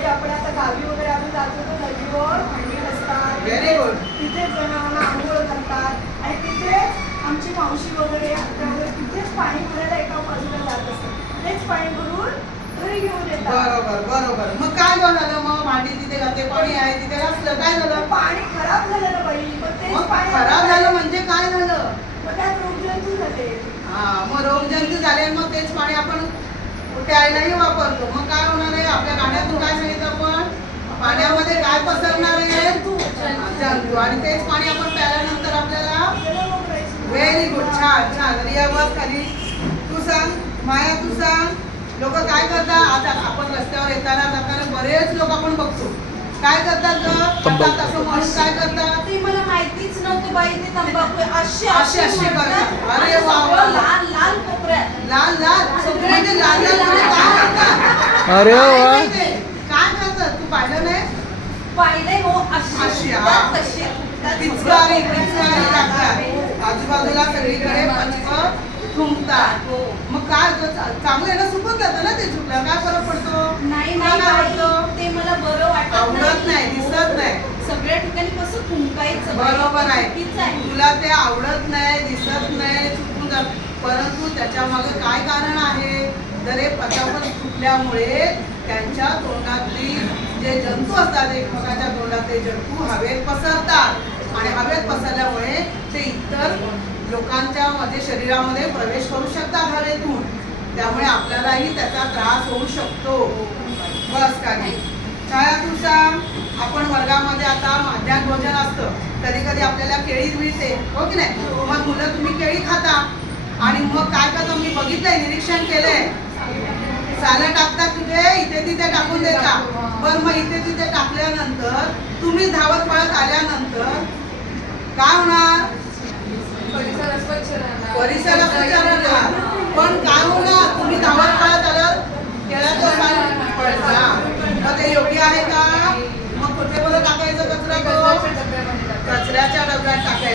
बाई आपण आता गावी वगैरे आम्ही जातो तर नदीवर भांडी असतात, व्हेरी गुड. तिथेच जनावरांना आंघोळ घालतात आणि तिथेच आमची मावशी वगैरे आत्या वगैरे तिथेच पाणी भरायला एका बाजूला जात असतात, तेच पाणी भरून घरी घेऊन येतात. बरोबर बरोबर. मग काय झालं? मग भांडी तिथे घालते, पाणी आहे तिथे घातलं, काय झालं? पाणी खराब झालं ना बाई, मग तेच मग पाणी खराब झालं म्हणजे काय झालं? मग त्यात रोगजंतू झाले. हा, मग रोगजंतू झाले, मग तेच पाणी आपण प्यायलाही वापरतो. मग काय होणार आहे? आपल्या गाण्यातून काय सांगितलं आपण? पाण्यामध्ये काय पसरणार आहे? जंतू. आणि तेच पाणी आपण प्यायल्यानंतर आपल्याला व्हेरी गुड. छान छान. रिया बस खाली. तू सांग माया, तू सांग. लोक काय करतात? आता आपण रस्त्यावर येताना जाताना बरेच लोक आपण बघतो काय करतात ग? असं म्हणून काय करतात? ते मला माहितीच नव्हतं बाई, ते तंबाखू अशी अशी अशी करतात. अरे वा वा. लाल लाल कोपऱ्यात लाल लाल म्हणजे लाल लाल म्हणजे काय करतात? अरे वा. काय करतात? तू पाहिलं नाही? पाहिले हो, अशी, अशी हा. तशी पिचकारी पिचकारी टाकतात आजूबाजूला सगळीकडे पचक थुंकतात. हो. मग काय चांगलं आहे ना? सुकून जातं ना ते चुकलं, काय फरक पडतो? नाही तुला नाही काय बाई, वाटतं? ते मला बरं वाटत आवडत नाही, दिसत नाही. सगळ्या ठिकाणी कसं थुंकायचं बाई? बरोबर आहे. चुकीचं आहे. तुला ते आवडत नाही, दिसत नाही, चुकून जात, परंतु त्याच्या मागे काय कारण आहे? तर हे पचापच सुटल्यामुळे त्यांच्या तोंडातली जे जंतू असतात, एकमेकाच्या तोंडातले जंतू हवेत पसरतात आणि हवेत पसरल्यामुळे ते इतर लोकांच्या मध्ये शरीरामध्ये प्रवेश करू शकतात हवेतून. त्यामुळे आपल्यालाही त्याचा त्रास होऊ शकतो. बस काही छाया, तू सांग. आपण वर्गामध्ये आता मध्यान्ह भोजन असतं, कधी कधी आपल्याला केळी मिळते, हो की नाही? मग मुलं तुम्ही केळी खाता आणि मग काय करता? मी बघितलंय, निरीक्षण केलंय, सालं टाकतात तिथे, इथे तिथे टाकून देता. बरं, मग इथे तिथे टाकल्यानंतर तुम्ही धावत पळत आल्यानंतर काय होणार? परिसर स्वच्छ राहणार. पण काय होणार? तुम्ही धावत